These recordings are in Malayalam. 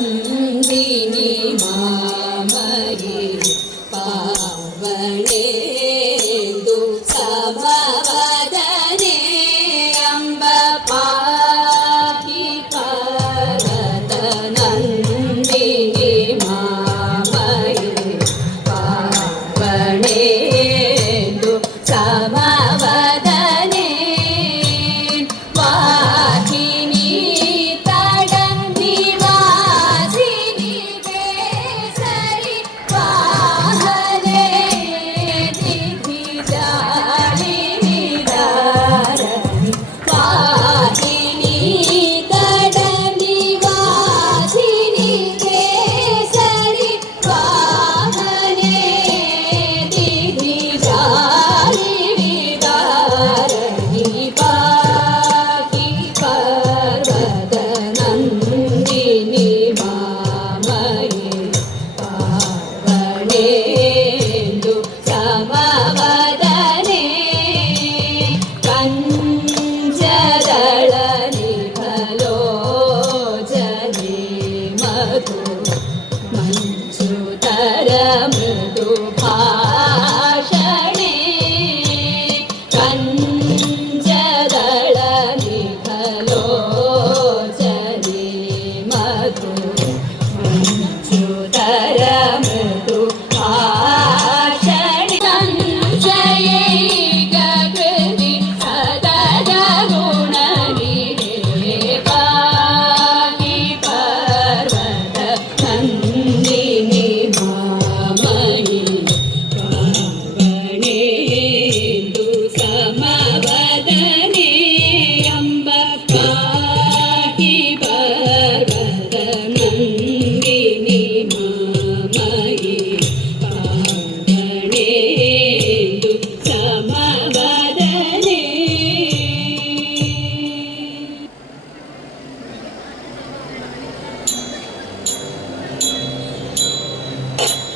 നന്ദിനി മാമരി പാവണേ സമവദനേ അംബ പാഹി പരത നന്ദിനി മാമരി പാവണേ സമവദനേ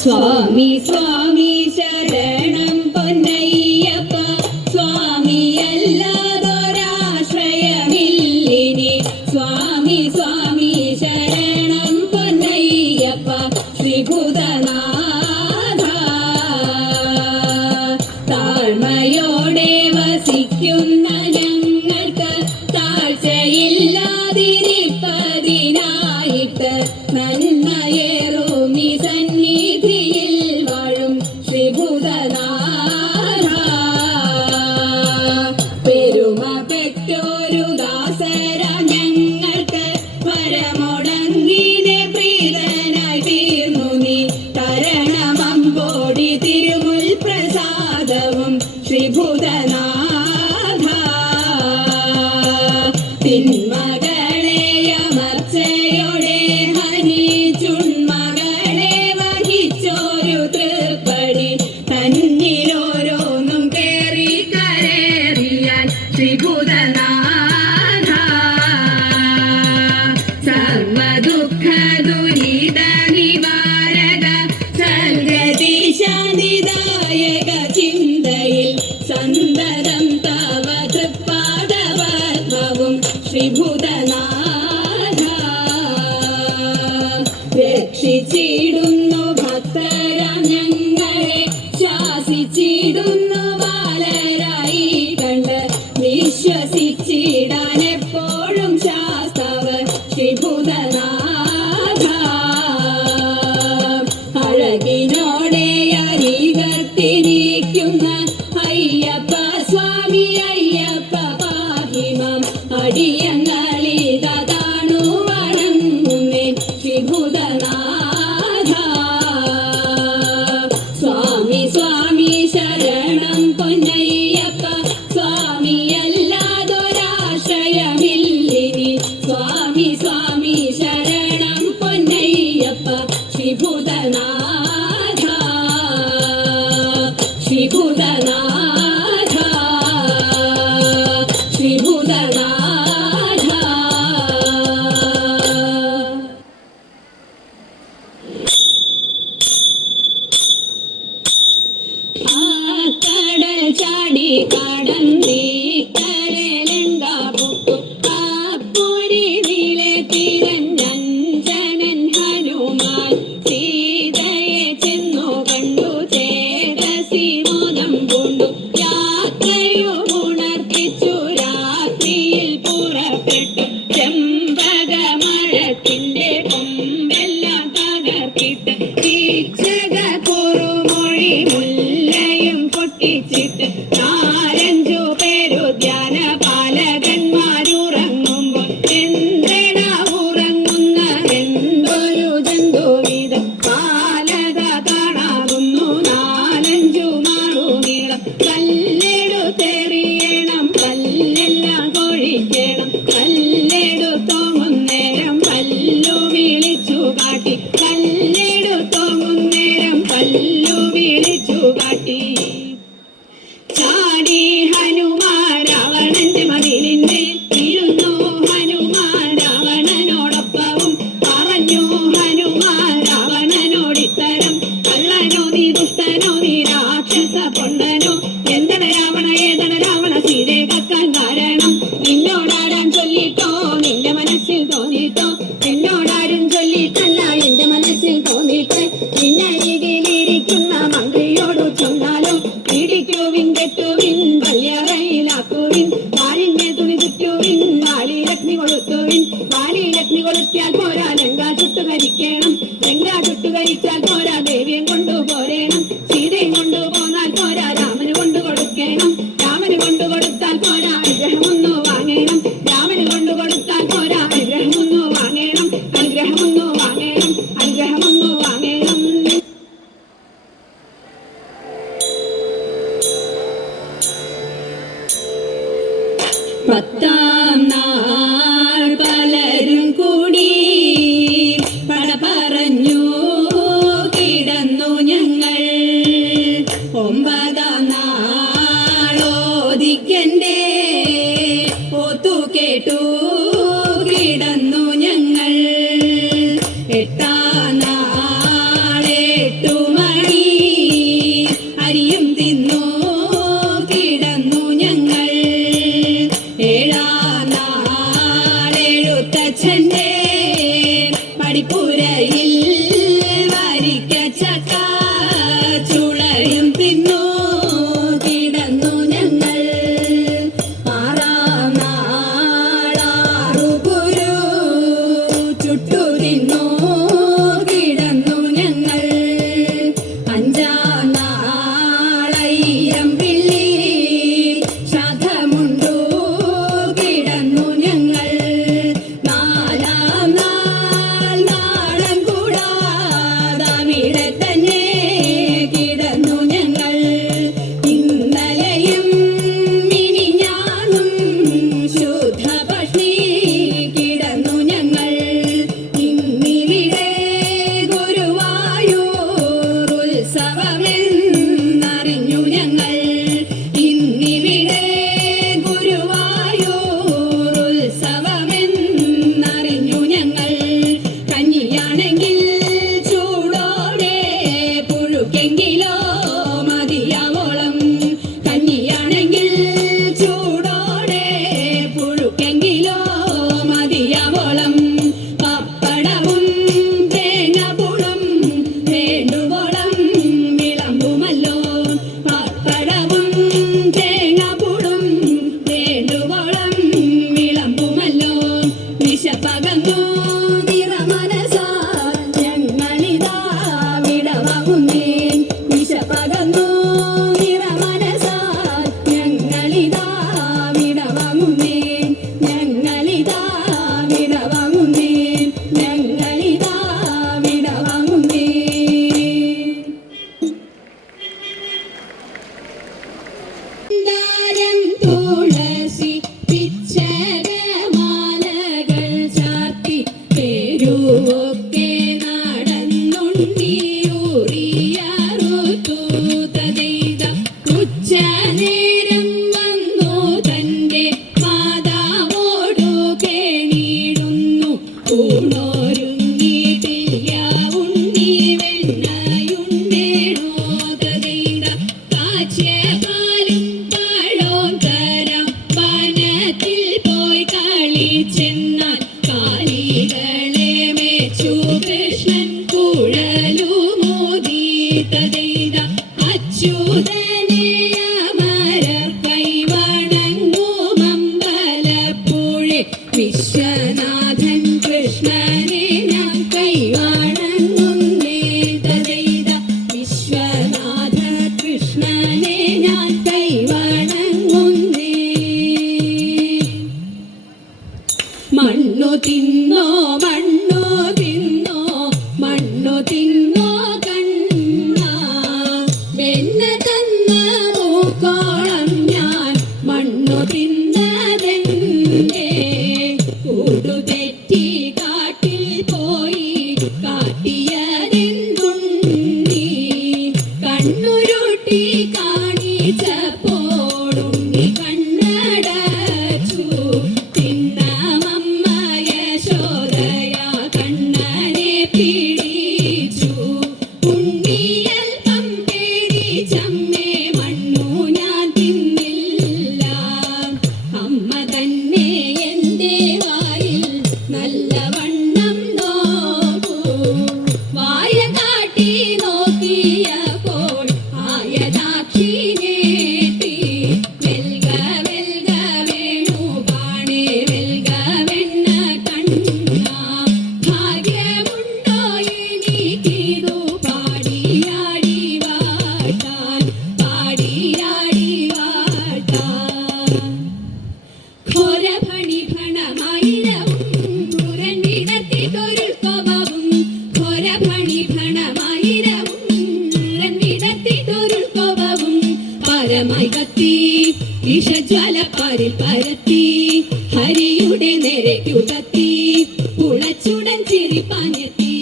സ്വാമി സ്വാമി ശരണം പൊന്നയ്യപ്പ സ്വാമി അല്ലാതൊരാശ്രയമില്ലിനി സ്വാമി സ്വാമി ശരണം പൊന്നയ്യപ്പ ശ്രീഭൂതനാഥ താഴ്മയോടെ വസിക്കുന്ന ഞങ്ങൾക്ക് താഴ്ചയില്ലാതിരിപ്പതിനായിട്ട് നന്മയേറുമി സന്നിധിയിൽ വാഴും ശ്രീഭൂതനാഥ പെരുമ പെറ്റോരു ദാസര ഞങ്ങൾക്ക് പരമൊടങ്ങിനെ പ്രീതനായി തീർന്നു നീ തരണമമ്പോടി തിരുമുൽ പ്രസാദവും ശ്രീഭൂതനാഥ തിന്മകളെ അമർച്ചയോടെ ഹനിച്ചുൺമകളെ വഹിച്ചോരു തൃപ്പടി തന്നിലോരോന്നും കേറി കരേറിയാൽ ശ്രീഭൂതനാഥ സർവദുഃഖ ദുരിത നിവാരക സൽഗതിശാന്തിദായക ചിന്തയിൽ സന്തതം തവ തൃപ്പാദപദ്മവും ശ്രീഭൂതനാഥ രക്ഷിച്ചിടുന്നു ഭക്തരാം ഞങ്ങളെ ശാസിച്ചിടുന്നു ബാലരായി കണ്ട് വിശ്വസിച്ചിടാൻ എപ്പോഴും ശാസ്താവ് ശ്രീഭൂതനാഥ അഴകിനോടെ അരികത്തിരിക്കുന്ന അയ്യപ്പ സ്വാമി അയ്യപ്പ പാഹിമാം അടിയങ്ങളിതാണു വണങ്ങുന്നേ ശ്രീഭൂതനാഥ ശരണം പൊന്നയ്യപ്പ ശ്രീഭൂതനാഥ ശ്രീഭൂതനാഥ ശ്രീഭൂതനാഥ. ആ കടൽ ചാടി കടന്നീ കരലങ്കാ പൊക്കു ആ പൊരി നീലെ തിരഞ്ഞഞ്ജനൻ ഹനുമാൻ സീതയെ ചെന്നു കണ്ടു ചേതസി മോദം പൂണ്ടു യാത്രയുണർത്തിച്ചു രാത്രിയിൽ പുറപ്പെട്ടു ചെമ്പകമഴത്തിന്റെ കൊമ്പെല്ലാം തകർത്തിട്ട് ഈച്ചക കുറുമൊഴി മുല്ലയും പൊട്ടിച്ചിട്ട് നാലഞ്ചു പേരു ധ്യാനപാലകന്മാരുറങ്ങുമ്പോൾ എന്തിന ഉറങ്ങുന്നതെന്തൊരു ജന്തുവിധം പാലക കാണാകുന്നു നാലഞ്ചു മാറുനീളം കല്ലെടുത്തെറിയണം പല്ലെല്ലാം കൊഴിക്കണം കല്ലെടുത്തോങ്ങുന്നേരം പല്ലു വിളിച്ചു കാട്ടി കല്ലെടുത്തോങ്ങുന്നേരം പല്ലു വിളിച്ചു കാട്ടി. ചാടി ഹനുമാൻ രാവണന്റെ മതിലിന്റെ ഇരുന്നു ഹനുമാൻ രാവണനോടൊപ്പവും പറഞ്ഞു ഹനുമാൻ രാവണനോടിത്തരം കള്ളനോ നീ ദുഷ്ടനോ നീ രാക്ഷസ പൊണ്ണനോ എന്തട രാവണ ഏതട രാവണ സീതയെ കക്കാൻ കാരണം നിന്നോടാരാൻ ചൊല്ലിട്ടോ നിന്റെ മനസ്സിൽ തോന്നിട്ടോ എന്നോടാരും ചൊല്ലിട്ടല്ല എന്റെ മനസ്സിൽ തോന്നിട്ട് നിന്നരികിലിരിക്കുന്ന മന്ത്രിയോട് ചൊന്നാലോ പിടിക്കുവിൻ കെട്ടുവിൻ വല്യറയിലാക്കുവിൻ വാലിന്റെ തുണി ചുറ്റുവിൻ വാലിലഗ്നി കൊളുത്തുവിൻ വാലിലഗ്നി കൊളുത്തിയാൽ പോരാ ലങ്കാ ചുട്ടുകരിക്കണം ലങ്കാ ചുട്ടുകരിച്ചാൽ പോരാ ദേവിയും കൊണ്ടുപോരേണം സീതയും കൊണ്ടുപോന്നാൽ പോരാ രാമന് കൊണ്ടു കൊടുക്കണം രാമന് കൊണ്ടു കൊടുത്താൽ പോരാ അനുഗ്രഹമൊന്നു വാങ്ങണം രാമന് കൊണ്ടു കൊടുത്താൽ പോരാ അനുഗ്രഹമൊന്നു വാങ്ങണം അനുഗ്രഹമൊന്നു വാങ്ങണം അനുഗ്രഹമൊന്നു വാങ്ങണം. പത്താം നാൾ പലരും കൂടി പട പറഞ്ഞു കിടന്നു ഞങ്ങൾ ഒമ്പതാം നാളോദിക്കന്റെ ഒത്തു കേട്ടു കിടന്നു ഞങ്ങൾ എട്ടാം നാളെട്ടു മണി അരിയും തിന്നു കിടന്നു ഞങ്ങൾ ഏഴാം നാളെഴുത്തച്ഛന്റെ പടിപ്പുരയിൽ വരിക്ക ചക്ക ചുളയും തിന്നു കിടന്നു ഞങ്ങൾ ആറാം നാളാറു കുരു ചുട്ടു തിന്നു ജ്വാലപ്പാരിൽ പരത്തി ഹരിയുടെ നേരയ്ക്കുടത്തി പുളച്ചുടൻ ചിരിപ്പാഞ്ഞെത്തി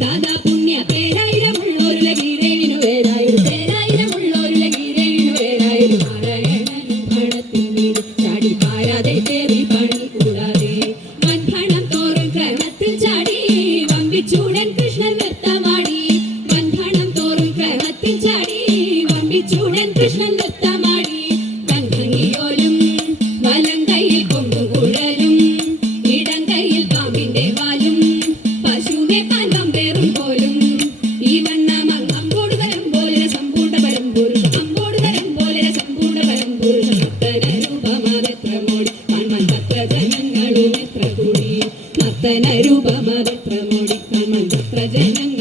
ദാദാ പുണ്യ പേരായിരമുള്ളൊരു ലഗീരേവിനു വേരായൊരു പേരായിരമുള്ളൊരു ലഗീരേവിനു വേരായൊരു നാരായണനും പണത്തിൻ വീട് ചാടി പാരാതെ തേറി പണി കൂടാതെ വൻഭണം തോറും ക്രമത്തിൽ ചാടി വമ്പിച്ചൂടൻ കൃഷ്ണൻ നൃത്തമാടി വൻഭണം തോറും ക്രമത്തിൽ ചാടി വമ്പിച്ചൂടൻ കൃഷ്ണൻ നൃത്തമാടി കൺഭംഗിയോലും വലം കയ്യിൽ കൊമ്പും കുഴലും ഇടം കയ്യിൽ പാമ്പിന്റെ വാലും പശുവെ പാൻപം പേറും പോലും ഈ വണ്ണം അമ്പോട് തരം പോലെ സമ്പൂർണ്ണ പരമ്പുരുഷ അമ്പോട് തരം പോലെ സമ്പൂർണ്ണ പരമ്പുരുഷ നർത്തന രൂപമാതെത്ര മോടി കാൺമൻ തത്ര ജനങ്ങളും എത്ര കൂടി നർത്തന രൂപമാതെത്ര മോടി കാൺമൻ തത്ര ജനങ്ങൾ